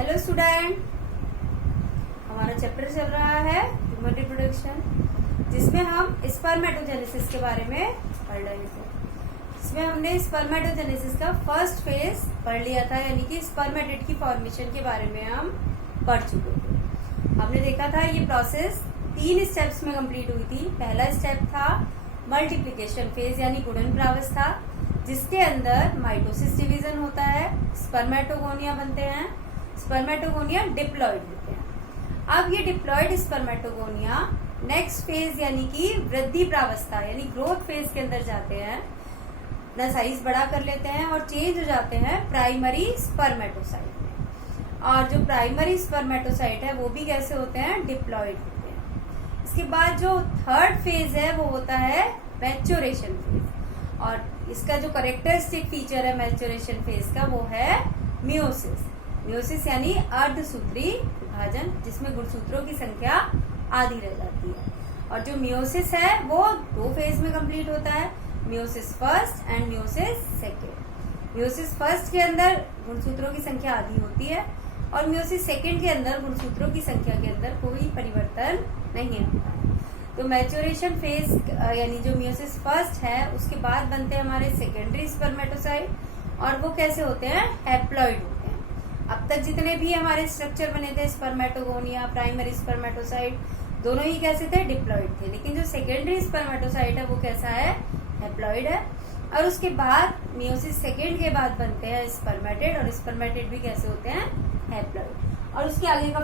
Hello student, हमारा chapter चल रहा है ह्यूमन रिप्रोडक्शन, जिसमें हम स्पर्मेटोजेनेसिस के बारे में पढ़ रहे थे। इसमें हमने स्पर्मेटोजेनेसिस का फर्स्ट फेज पढ़ लिया था, यानी कि स्पर्मेटिड की फॉर्मेशन के बारे में हम पढ़ चुके थे। हमने देखा था ये प्रोसेस 3 स्टेप्स में कंप्लीट हुई थी। पहला स्टेप था मल्टीप्लिकेशन फेज यानी गुणन प्रावस्था, जिसके अंदर माइटोसिस डिवीजन होता है, स्पर्मेटोगोनिया बनते हैं, स्पर्मेटोगोनिया डिप्लॉइड होते हैं। अब ये डिप्लॉइड स्पर्मेटोगोनिया नेक्स्ट फेज यानी कि वृद्धि प्रावस्था यानी ग्रोथ फेज के अंदर जाते हैं, अपना साइज बड़ा कर लेते हैं और चेंज हो जाते हैं प्राइमरी स्पर्मेटोसाइट में। और जो प्राइमरी स्पर्मेटोसाइट है वो भी कैसे होते हैं? डिप्लॉइड होते हैं। इसके बाद जो थर्ड फेज है वो होता है मैच्योरेशन फेज, और इसका जो कैरेक्टरिस्टिक फीचर है मैच्योरेशन फेज का वो है मियोसिस। मियोसिस यानी अर्धसूत्री विभाजन, जिसमें गुणसूत्रों की संख्या आधी रह जाती है। और जो मियोसिस है वो 2 फेज में कंप्लीट होता है, meiosis first and meiosis second. Meiosis first के अंदर गुणसूत्रों की संख्या आधी होती है और मियोसिस सेकेंड के अंदर गुणसूत्रों की संख्या के अंदर कोई परिवर्तन नहीं होता है। तो मैच्योरेशन फेज यानी जो मियोसिस फर्स्ट है उसके बाद बनते हैं हमारे सेकेंडरी स्पर्मेटोसाइट, और वो कैसे होते हैं? हैप्लॉइड होते हैं। अब तक जितने भी हमारे स्ट्रक्चर बने थे स्पर्मेटोगोनिया, प्राइमरी स्पर्मेटोसाइट, दोनों ही कैसे थे? डिप्लॉइड थे। लेकिन जो सेकेंडरी स्पर्मेटोसाइट है वो कैसा है? हैप्लॉइड है। और उसके बाद मियोसिस सेकेंड के बाद बनते हैं स्पर्मेटिड, और स्पर्मेटिड भी कैसे होते हैं? हैप्लॉइड। और उसके आगे का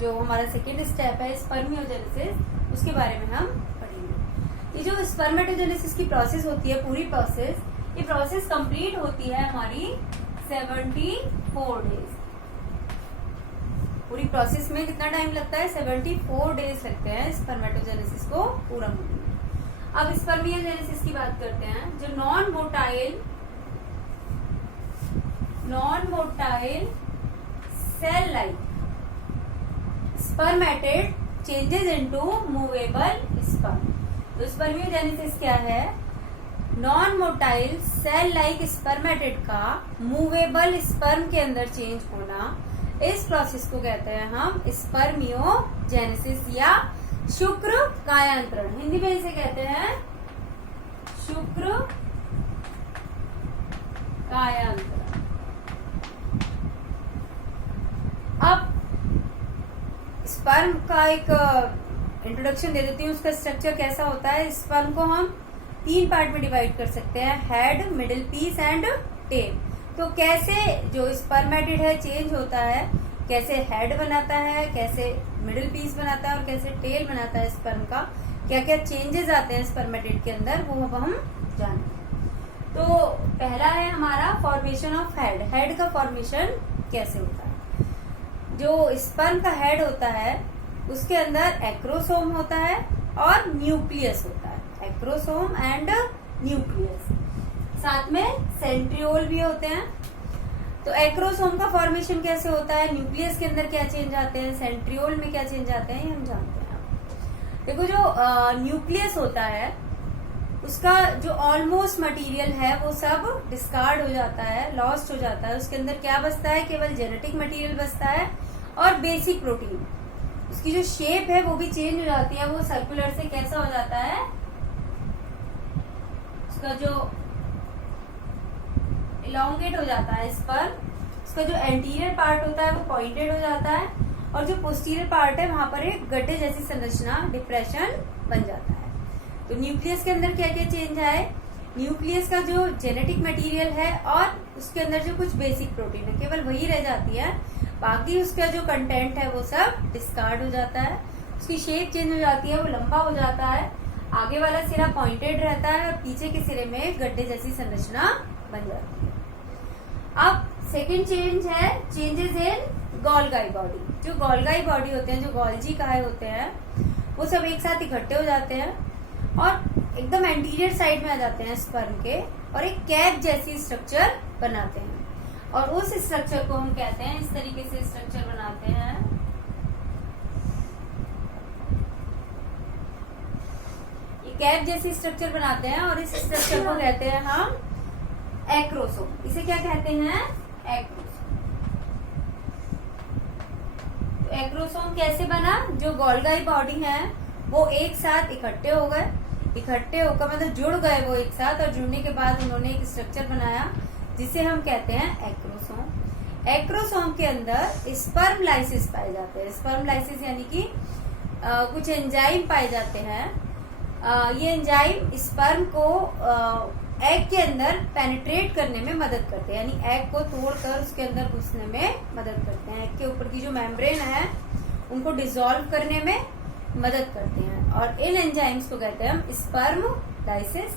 जो हमारा सेकेंड स्टेप है स्पर्मियोजेनेसिस, उसके बारे में हम पढ़ेंगे। ये जो स्पर्मेटोजेनेसिस की प्रोसेस होती है, पूरी प्रोसेस, ये प्रोसेस कंप्लीट होती है हमारी 74 डेज। पूरी प्रोसेस में कितना टाइम लगता है? 74 डेज लगते हैं स्पर्मेटोजेनेसिस को पूरा होने में। अब स्पर्मियोजेनेसिस की बात करते हैं। जो non motile cell like spermatid changes into movable sperm. तो स्पर्मियोजेनेसिस क्या है? Non motile cell like spermatid का मूवेबल स्पर्म के अंदर चेंज होना, इस प्रोसेस को कहते हैं हम स्पर्मियोजेनेसिस या शुक्र कायांतरण। हिंदी में इसे कहते हैं शुक्र कायांतरण। अब स्पर्म का एक इंट्रोडक्शन दे देती हूँ, उसका स्ट्रक्चर कैसा होता है। स्पर्म को हम 3 पार्ट में डिवाइड कर सकते हैं, head, middle piece and tail. तो कैसे जो स्पर्मेटिड है चेंज होता है, कैसे हेड बनाता है, कैसे मिडिल पीस बनाता है और कैसे टेल बनाता है स्पर्म का, क्या क्या चेंजेस आते हैं स्पर्मेटिड के अंदर, वो अब हम जानेंगे। तो पहला है हमारा फॉर्मेशन ऑफ हेड। हेड का फॉर्मेशन कैसे होता है? जो स्पर्म का हेड होता है उसके अंदर एक्रोसोम होता है और न्यूक्लियस होता है। एक्रोसोम एंड न्यूक्लियस, साथ में सेंट्रियोल भी होते हैं। तो एक्रोसोम का फॉर्मेशन कैसे होता है, न्यूक्लियस के अंदर क्या चेंज आते हैं, सेंट्रियोल में क्या चेंज आते हैं, ये हम जानते हैं। देखो, जो न्यूक्लियस होता है उसका जो ऑलमोस्ट मटेरियल है वो सब डिस्कार्ड हो जाता है, लॉस्ट हो जाता है। उसके अंदर क्या बचता है? केवल जेनेटिक मटेरियल बचता है और बेसिक प्रोटीन। उसकी जो शेप है वो भी चेंज हो जाती है, वो सर्कुलर से कैसा हो जाता है, उसका जो इलॉन्गेट हो जाता है स्पर्म, उसका जो एंटीरियर पार्ट होता है वो पॉइंटेड हो जाता है, और जो पोस्टीरियर पार्ट है वहां पर एक गड्ढे जैसी संरचना, डिप्रेशन बन जाता है। तो न्यूक्लियस के अंदर क्या क्या चेंज आए? न्यूक्लियस का जो जेनेटिक मटेरियल है और उसके अंदर जो कुछ बेसिक प्रोटीन है केवल वही रह जाती है, बाकी उसका जो कंटेंट है वो सब डिस्कार्ड हो जाता है। उसकी शेप चेंज हो जाती है, वो लंबा हो जाता है, आगे वाला सिरा पॉइंटेड रहता है और पीछे के सिरे में गड्ढे जैसी संरचना बन जाती है। अब सेकेंड चेंज है चेंजेस इन गोल्गी बॉडी। जो गोल्गी बॉडी होते हैं, जो गोल्जी काय होते हैं, वो सब एक साथ इकट्ठे हो जाते हैं और एकदम एंटीरियर साइड में आ जाते हैं स्पर्म के, और एक कैप जैसी स्ट्रक्चर बनाते हैं। और उस स्ट्रक्चर को हम कहते हैं, इस तरीके से स्ट्रक्चर बनाते हैं, ये कैप जैसी स्ट्रक्चर बनाते हैं, और इस स्ट्रक्चर को कहते हैं हम एक्रोसोम। इसे क्या कहते हैं? एक्रोसोम। एक्रोसोम कैसे बना? जो गोल्गी बॉडी है वो एक साथ इकट्ठे हो गए, इकट्ठे होकर मतलब जुड़ गए वो एक साथ, और जुड़ने के बाद उन्होंने एक स्ट्रक्चर बनाया जिसे हम कहते हैं एक्रोसोम। एक्रोसोम के अंदर स्पर्म लाइसिस पाए जाते हैं। स्पर्म लाइसिस यानी कि कुछ एंजाइम पाए जाते हैं। ये एंजाइम स्पर्म को एग के अंदर पेनिट्रेट करने में मदद करते हैं, यानी एग को तोड़कर उसके अंदर घुसने में मदद करते हैं। एग के ऊपर की जो मेम्ब्रेन है उनको डिसॉल्व करने में मदद करते हैं, और इन एंजाइम्स को कहते हैं हम स्पर्म लाइसिस।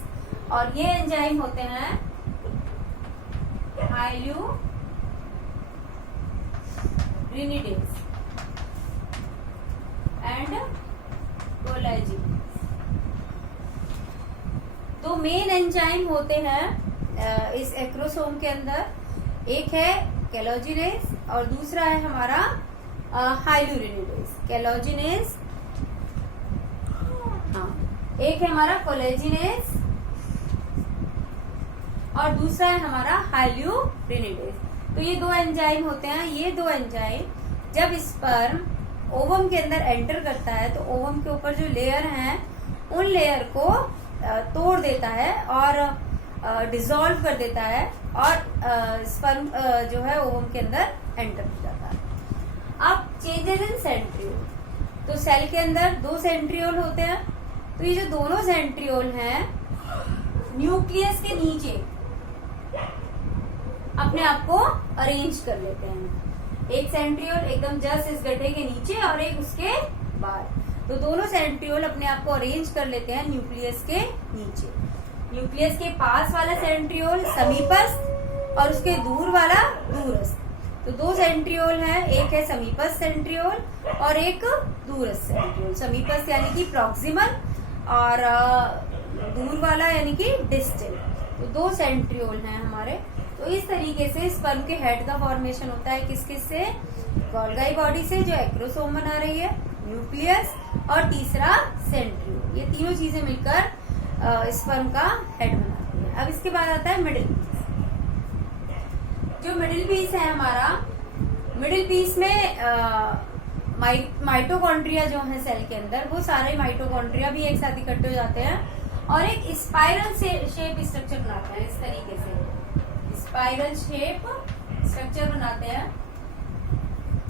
और ये एंजाइम होते हैं हाइल्यूरिनिडेज एंड कोलेजिन। तो मेन एंजाइम होते हैं इस एक्रोसोम के अंदर, एक है कैलोजिनेज और दूसरा है हमारा हाइल्यूरिनिडेज। कैलोजिनेज, हाँ, एक है हमारा कोलेजिनेज और दूसरा है हमारा हाइल्यूरिनिडेज। तो ये दो एंजाइम होते हैं। ये दो एंजाइम जब स्पर्म ओवम के अंदर एंटर करता है तो ओवम के ऊपर जो लेयर है उन लेयर को तोड़ देता है और डिसॉल्व कर देता है, और स्पर्म जो है ओवम के अंदर एंटर हो जाता है। अब चेंजेस इन सेंट्रियोल, तो सेल के अंदर दो सेंट्रियोल होते हैं। तो ये जो दोनों सेंट्रियोल हैं न्यूक्लियस के नीचे अपने आप को अरेंज कर लेते हैं। एक सेंट्रियोल एकदम जस्ट इस गड्ढे के नीचे और एक उसके बाद। तो दोनों सेंट्रियोल अपने आप को अरेंज कर लेते हैं न्यूक्लियस के नीचे। न्यूक्लियस के पास वाला सेंट्रियोल समीपस्थ और उसके दूर वाला दूरस्थ। तो दो सेंट्रियोल हैं, एक है समीपस्थ सेंट्रियोल और एक दूरस्थ सेंट्रियोल। समीपस्थ यानी कि प्रॉक्सिमल और दूर वाला यानी कि डिस्टल। तो दो सेंट्रियोल हैं हमारे। तो इस तरीके से स्पर्म के हेड का फॉर्मेशन होता है किस किस से? गोल्गी बॉडी से जो एक्रोसोम बना रही है, न्यूक्लियस और तीसरा सेंट्रियोल। ये तीनों चीजें मिलकर स्पर्म का हेड बनाती है। अब इसके बाद आता है मिडिल पीस। जो मिडिल पीस है हमारा, मिडिल पीस में माइटोकॉन्ड्रिया जो है सेल के अंदर, वो सारे माइटोकॉन्ड्रिया भी एक साथ इकट्ठे हो जाते हैं और एक स्पाइरल शेप स्ट्रक्चर बनाते हैं। इस तरीके से स्पाइरल शेप स्ट्रक्चर बनाते हैं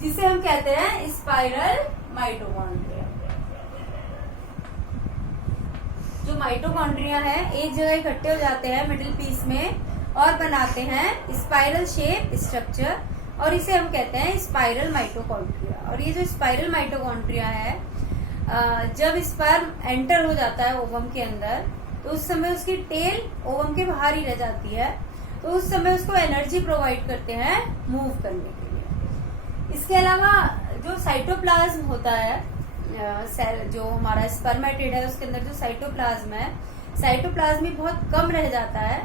जिसे हम कहते हैं स्पाइरल माइटोकॉन्ड्रिया। जो माइटोकॉन्ड्रिया है एक जगह इकट्ठे हो जाते हैं मिडिल पीस में और बनाते हैं स्पाइरल शेप स्ट्रक्चर, और इसे हम कहते हैं स्पाइरल माइटोकॉन्ड्रिया। और ये जो स्पाइरल माइटोकॉन्ड्रिया है, जब स्पर्म एंटर हो जाता है ओवम के अंदर तो उस समय उसकी टेल ओवम के बाहर ही रह जाती है। तो उस समय उसको एनर्जी प्रोवाइड करते हैं मूव करने के लिए। इसके अलावा जो साइटोप्लाज्म होता है, सेल जो हमारा स्पर्मेटिड है उसके अंदर जो साइटोप्लाज्म है, साइटोप्लाज्म भी बहुत कम रह जाता है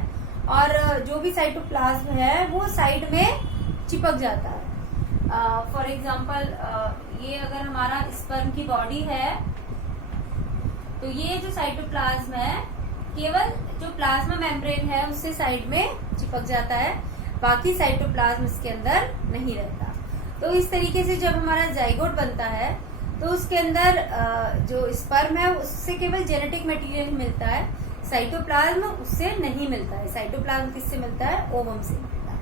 और जो भी साइटोप्लाज्म है वो साइड में चिपक जाता है। फॉर एग्जाम्पल ये अगर हमारा स्पर्म की बॉडी है तो ये जो साइटोप्लाज्म है केवल जो प्लाज्मा मेम्ब्रेन है उससे साइड में चिपक जाता है, बाकी साइटोप्लाज्म इसके अंदर नहीं रहता। तो इस तरीके से जब हमारा जाइगोट बनता है तो उसके अंदर जो स्पर्म है उससे केवल जेनेटिक मटेरियल मिलता है, साइटोप्लाज्म उससे नहीं मिलता है। साइटोप्लाज्म किससे मिलता है? ओवम से मिलता है।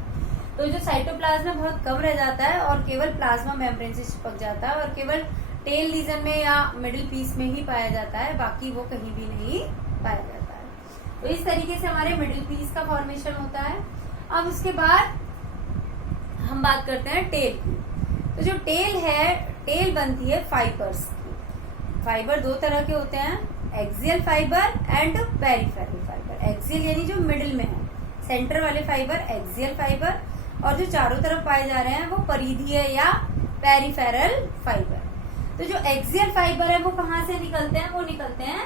तो जो साइटोप्लाज्म बहुत कम रह जाता है और केवल प्लाज्मा मेम्ब्रेन से चिपक जाता है और केवल टेल रीजन में या मिडिल पीस में ही पाया जाता है, बाकी वो कहीं भी नहीं पाया जाता है। तो इस तरीके से हमारे मिडिल पीस का फॉर्मेशन होता है। अब उसके बाद हम बात करते हैं टेल की। तो जो टेल है, टेल बनती है फाइबर्स की। फाइबर दो तरह के होते हैं, axial fibre and peripheral fibre. Axial यानी जो मिडिल में है, सेंटर वाले फाइबर एक्सियल फाइबर, और जो चारों तरफ पाए जा रहे हैं वो परिधीय या पेरिफेरल फाइबर। तो जो एक्सियल फाइबर है वो कहाँ से निकलते हैं? वो निकलते हैं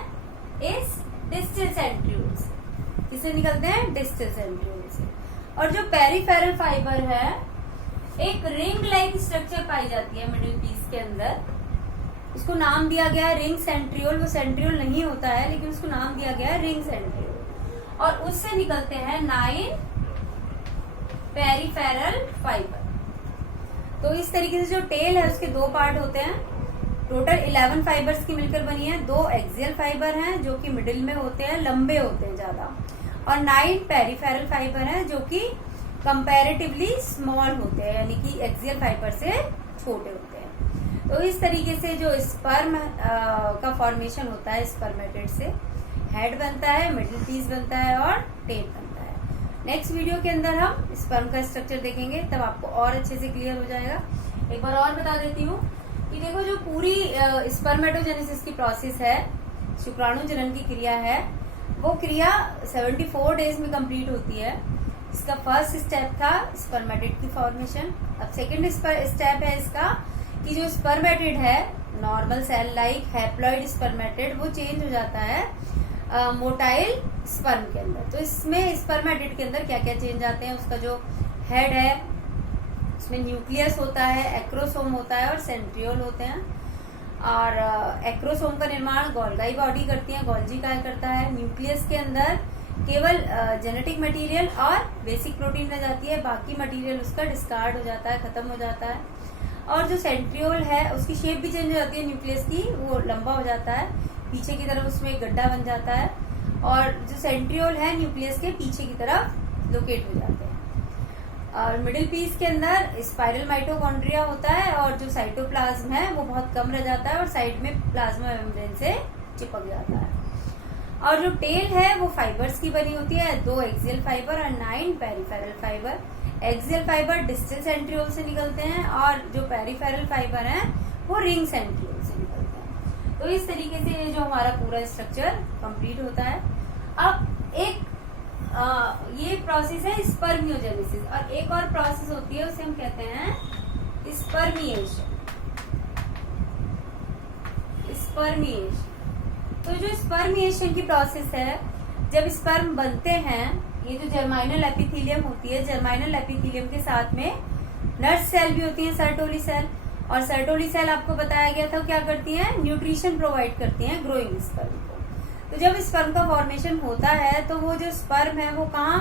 इस डिस्टल सेंट्रियोल से। किससे निकलते हैं? डिस्टल सेंट्रियोल से। और जो पेरिफेरल फाइबर है एक रिंग लाइक स्ट्रक्चर पाई जाती है मिडिल पीस के अंदर, उसको नाम दिया गया है रिंग सेंट्रियोल। वो सेंट्रियोल नहीं होता है लेकिन उसको नाम दिया गया है रिंग सेंट्रियोल, और उससे निकलते हैं 9 पेरिफेरल फाइबर। तो इस तरीके से जो टेल है उसके 2 पार्ट होते हैं। टोटल 11 फाइबर्स की मिलकर बनी है। 2 एक्सियल फाइबर हैं जो कि मिडिल में होते हैं, लंबे होते हैं ज्यादा, और 9 पेरिफेरल फाइबर हैं जो कि कंपैरेटिवली स्मॉल होते हैं, यानी कि एक्सियल फाइबर से छोटे होते हैं। तो इस तरीके से जो स्पर्म का फॉर्मेशन होता है स्पर्मेटिड से, हेड बनता है, मिडिल पीस बनता है और टेल बनता है। नेक्स्ट वीडियो के अंदर हम स्पर्म का स्ट्रक्चर देखेंगे, तब आपको और अच्छे से क्लियर हो जाएगा। एक बार और बता देती हूँ कि देखो जो पूरी स्पर्मेटोजेनेसिस की प्रोसेस है, शुक्राणु जनन की क्रिया है, वो क्रिया 74 डेज में कंप्लीट होती है। इसका फर्स्ट स्टेप था स्पर्मेटिड की फॉर्मेशन। अब सेकंड स्टेप है इसका कि जो स्पर्मेटिड है, normal cell like haploid spermatid, वो चेंज हो जाता है मोटाइल स्पर्म के अंदर। तो इसमें स्पर्मेटिड के अंदर क्या क्या चेंज आते हैं, उसका जो हेड है उसमें न्यूक्लियस होता है, एक्रोसोम होता है और सेंट्रियोल होते हैं। और एक्रोसोम का निर्माण गोल्गी बॉडी करती है, गोल्जी काय करता है। न्यूक्लियस के अंदर केवल जेनेटिक मटेरियल और बेसिक प्रोटीन रह जाती है, बाकी मटेरियल उसका डिस्कार्ड हो जाता है, खत्म हो जाता है। और जो सेंट्रियोल है उसकी शेप भी चेंज हो जाती है न्यूक्लियस की, वो लंबा हो जाता है, पीछे की तरफ उसमें एक गड्ढा बन जाता है, और जो सेंट्रियोल है न्यूक्लियस के पीछे की तरफ लोकेट हो जाते हैं। और मिडिल पीस के अंदर स्पाइरल माइटोकॉन्ड्रिया होता है, और जो साइटोप्लाज्म है वो बहुत कम रह जाता है और साइड में प्लाज्मा मेम्ब्रेन से चिपक जाता है। और जो टेल है वो फाइबर्स की बनी होती है, 2 एक्सियल फाइबर और 9 peripheral fibre. Axial fibre distal centriole से निकलते हैं और जो पेरिफेरल फाइबर हैं वो रिंग सेंट्रियोल से निकलते हैं। तो इस तरीके से ये जो हमारा पूरा स्ट्रक्चर कंप्लीट होता है। अब एक ये प्रोसेस है स्पर्मियोजेनेसिस, और एक और प्रोसेस होती है उसे हम कहते हैं स्पर्मिएशन। स्पर्मिएशन, तो जो स्पर्मिएशन की प्रोसेस है, जब स्पर्म बनते हैं, ये जो जर्माइनल एपिथेलियम होती है, जर्माइनल एपिथेलियम के साथ में नर्स सेल भी होती है, सर्टोली सेल। और सर्टोली सेल आपको बताया गया था क्या करती हैं, न्यूट्रिशन प्रोवाइड करती हैं ग्रोइंग स्पर्म को। तो जब स्पर्म का फॉर्मेशन होता है तो वो जो स्पर्म है वो कहाँ,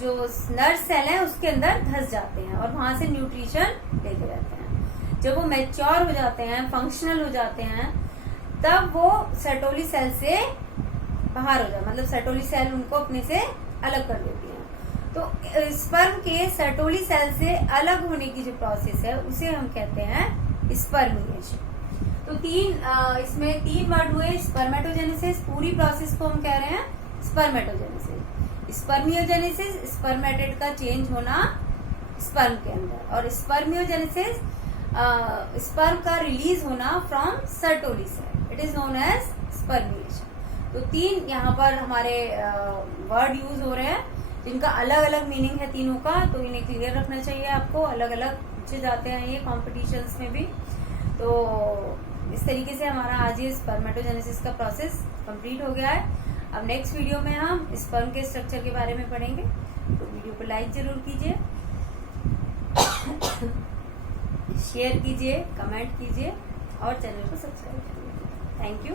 जो नर्स सेल है उसके अंदर धस जाते हैं और वहां से न्यूट्रिशन लेके जाते हैं। जब वो मैच्योर हो जाते हैं, फंक्शनल हो जाते हैं, तब वो सर्टोली सेल से बाहर हो जाए, मतलब सर्टोली सेल उनको अपने से अलग कर देती है। तो स्पर्म के सर्टोली सेल से अलग होने की जो प्रोसेस है उसे हम कहते हैं स्पर्मिएशन। तो इसमें 3 वर्ड हुए, स्पर्मेटोजेनेसिस, पूरी प्रोसेस को हम कह रहे हैं स्पर्मेटोजेनेसिस। स्पर्मियोजेनेसिस, स्पर्मेटिड का चेंज होना स्पर्म के अंदर, और स्पर्मियोजेनेसिस स्पर्म का रिलीज होना from Sertoli cell, it is known as spermiation. तो 3 यहाँ पर हमारे वर्ड यूज हो रहे हैं जिनका अलग अलग मीनिंग है तीनों का, तो इन्हें क्लियर रखना चाहिए आपको। अलग अलग पूछे जाते हैं ये कॉम्पिटिशन्स में भी। तो इस तरीके से हमारा आज ये स्पर्मेटोजेनेसिस का प्रोसेस कंप्लीट हो गया है। अब नेक्स्ट वीडियो में हम स्पर्म के स्ट्रक्चर के बारे में पढ़ेंगे, तो वीडियो को लाइक जरूर कीजिए, शेयर कीजिए, कमेंट कीजिए और चैनल को सब्सक्राइब कीजिए। Thank you.